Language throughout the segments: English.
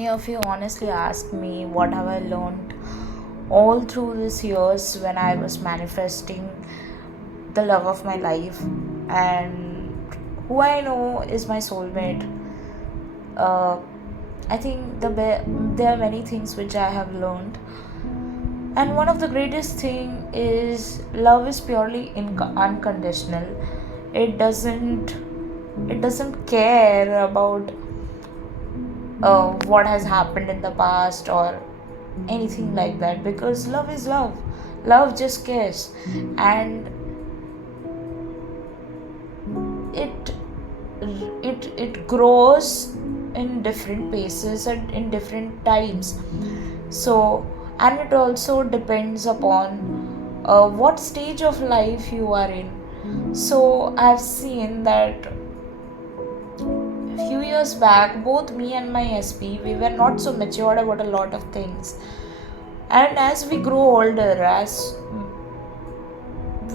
Many of you honestly ask me what have I learned all through these years when I was manifesting the love of my life and who I know is my soulmate. Uh, I think there are many things which I have learned, and one of the greatest thing is love is purely unconditional. It doesn't it doesn't care about what has happened in the past or anything like that, because love is love. Love just cares, and it it grows in different paces and in different times. So, and it also depends upon what stage of life you are in. So I've seen that few years back, both me and my SP, we were not so matured about a lot of things. And as we grow older, as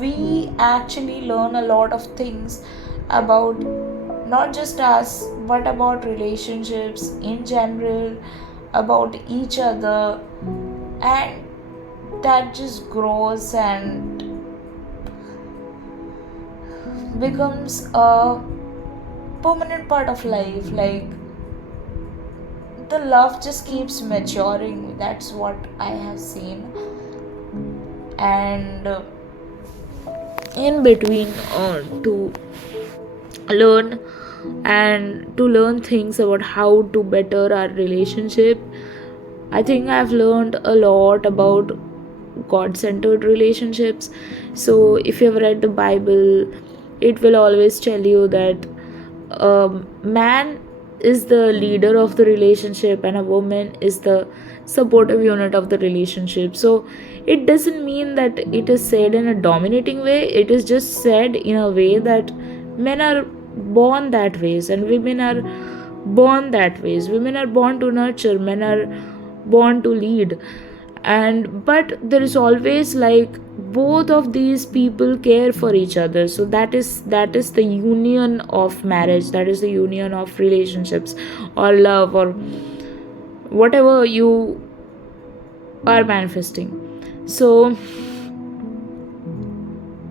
we actually learn a lot of things about not just us but about relationships in general, about each other, and that just grows and becomes a permanent part of life. Like, the love just keeps maturing. That's what I have seen. And in between, to learn to learn things about how to better our relationship, I think I've learned a lot about God-centered relationships. So if you've read the Bible, it will always tell you that man is the leader of the relationship and a woman is the supportive unit of the relationship. So it doesn't mean that it is said in a dominating way, it is just said in a way that men are born that ways and women are born that ways. Women are born to nurture, men are born to lead. And but there is always, like, both of these people care for each other. So that is the union of marriage, that is the union of relationships or love or whatever you are manifesting. So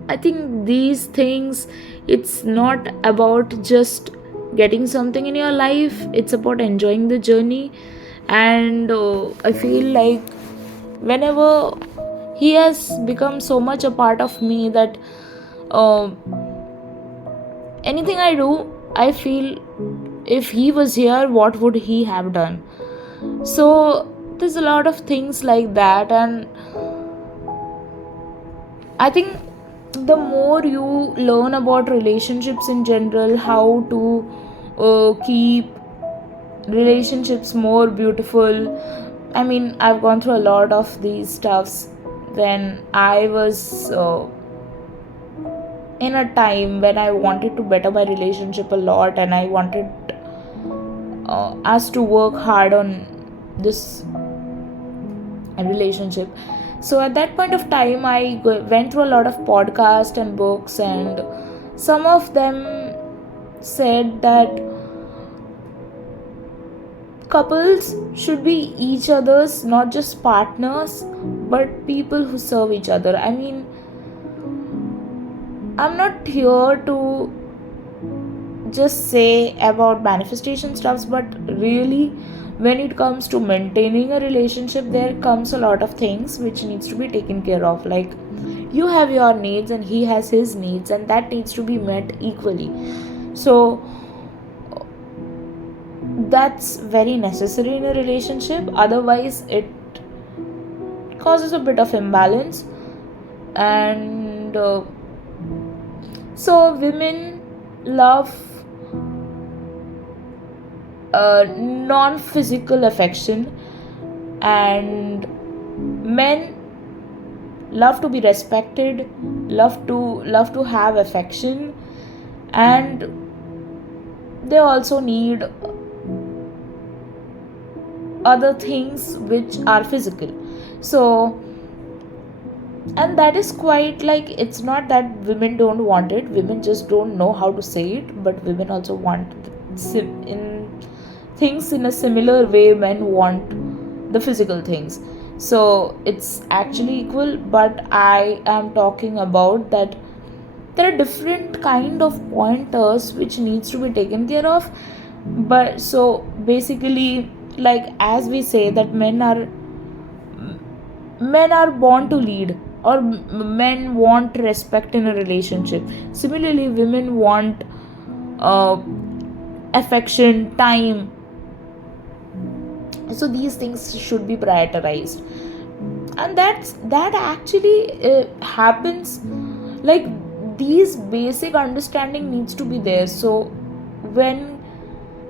I think these things, it's not about just getting something in your life, it's about enjoying the journey. And I feel like whenever he has become so much a part of me that uh, anything I do, I feel if he was here, what would he have done? So there's a lot of things like that. And I think the more you learn about relationships in general, how to keep relationships more beautiful. I mean, I've gone through a lot of these stuffs when I was in a time when I wanted to better my relationship a lot, and I wanted us to work hard on this relationship. So at that point of time, I went through a lot of podcasts and books, and some of them said that couples should be each other's not just partners but people who serve each other. I mean, I'm not here to just say about manifestation stuffs, but really, when it comes to maintaining a relationship, there comes a lot of things which needs to be taken care of. Like, you have your needs and he has his needs, and that needs to be met equally. So that's very necessary in a relationship, otherwise it causes a bit of imbalance. And so women love non-physical affection, and men love to be respected, love to have affection, and they also need other things which are physical. So, and that is quite, like, it's not that women don't want it, women just don't know how to say it, but women also want in things in a similar way men want the physical things. So it's actually equal, but I am talking about that there are different kind of pointers which needs to be taken care of. But so basically, like as we say that men are born to lead, or men want respect in a relationship. Similarly, women want uh, affection, time. So these things should be prioritized, and that actually happens, like these basic understanding needs to be there. So when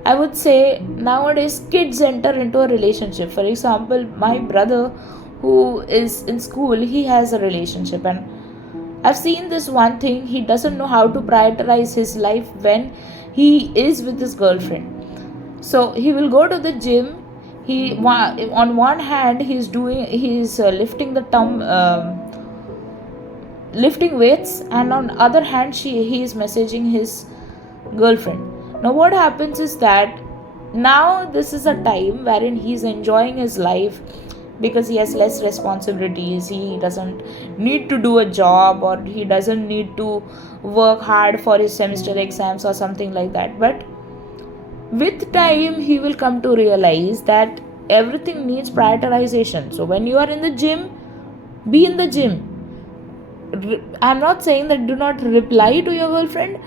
I would say nowadays kids enter into a relationship, for example, my brother who is in school, he has a relationship, and I've seen this one thing: he doesn't know how to prioritize his life when he is with his girlfriend. So he will go to the gym. On one hand he's lifting the lifting weights, and on other hand he is messaging his girlfriend. Now what happens is that now this is a time wherein he's enjoying his life, because he has less responsibilities. He doesn't need to do a job, or he doesn't need to work hard for his semester exams or something like that. But with time he will come to realize that everything needs prioritization. So when you are in the gym, be in the gym. I'm not saying that do not reply to your girlfriend,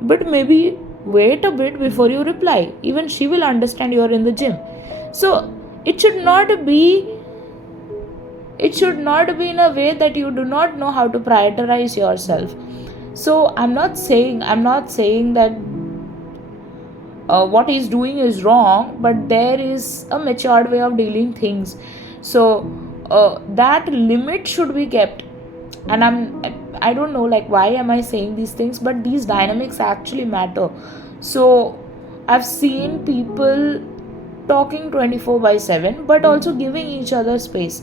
but maybe wait a bit before you reply. Even she will understand you are in the gym. So it should not be in a way that you do not know how to prioritize yourself. So I'm not saying that what he's doing is wrong, but there is a matured way of dealing things. So that limit should be kept. And I don't know, like, why am I saying these things, but these dynamics actually matter. So I've seen people talking 24/7 but also giving each other space.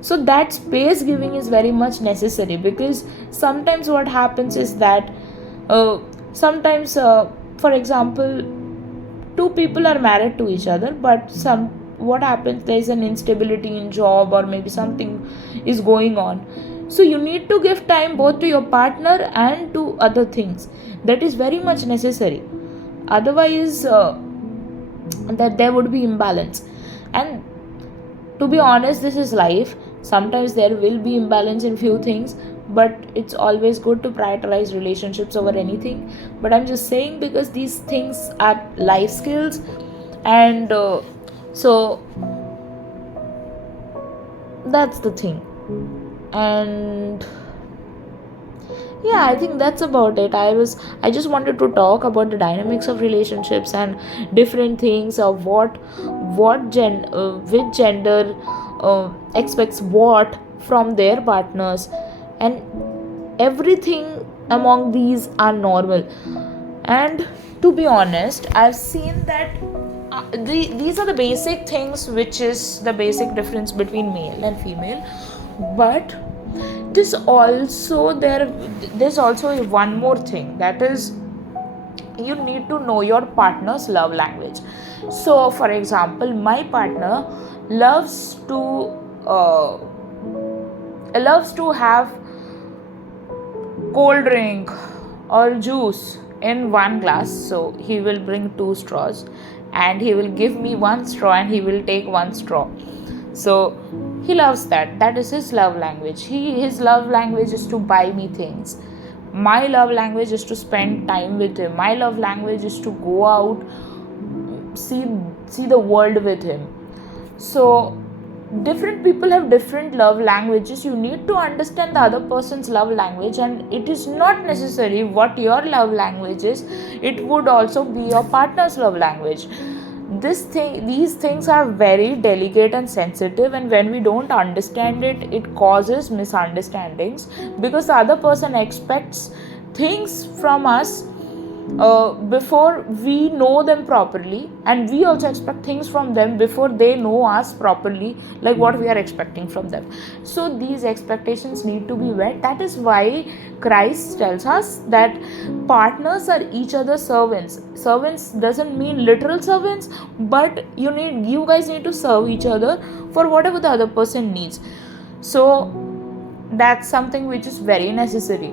So that space giving is very much necessary, because sometimes what happens is that sometimes for example, two people are married to each other, but some what happens, there is an instability in job, or maybe something is going on. So you need to give time both to your partner and to other things. That is very much necessary. Otherwise that there would be imbalance. And to be honest, this is life. Sometimes there will be imbalance in few things, but it's always good to prioritize relationships over anything. But I'm just saying, because these things are life skills. And so that's the thing. And yeah, I think that's about it. I just wanted to talk about the dynamics of relationships and different things of which gender expects what from their partners, and everything among these are normal. And to be honest, I've seen that these are the basic things, which is the basic difference between male and female. But there's also one more thing, that is, you need to know your partner's love language. So for example, my partner loves to have cold drink or juice in one glass. So he will bring two straws, and he will give me one straw, and he will take one straw. So he loves that. That is his love language. His love language is to buy me things. My love language is to spend time with him. My love language is to go out, see the world with him. So different people have different love languages. You need to understand the other person's love language, and it is not necessary what your love language is, it would also be your partner's love language. These things are very delicate and sensitive, and when we don't understand it, it causes misunderstandings, because the other person expects things from us before we know them properly, and we also expect things from them before they know us properly, like what we are expecting from them. So these expectations need to be met. That is why Christ tells us that partners are each other's servants. Servants doesn't mean literal servants, but you guys need to serve each other for whatever the other person needs. So that's something which is very necessary.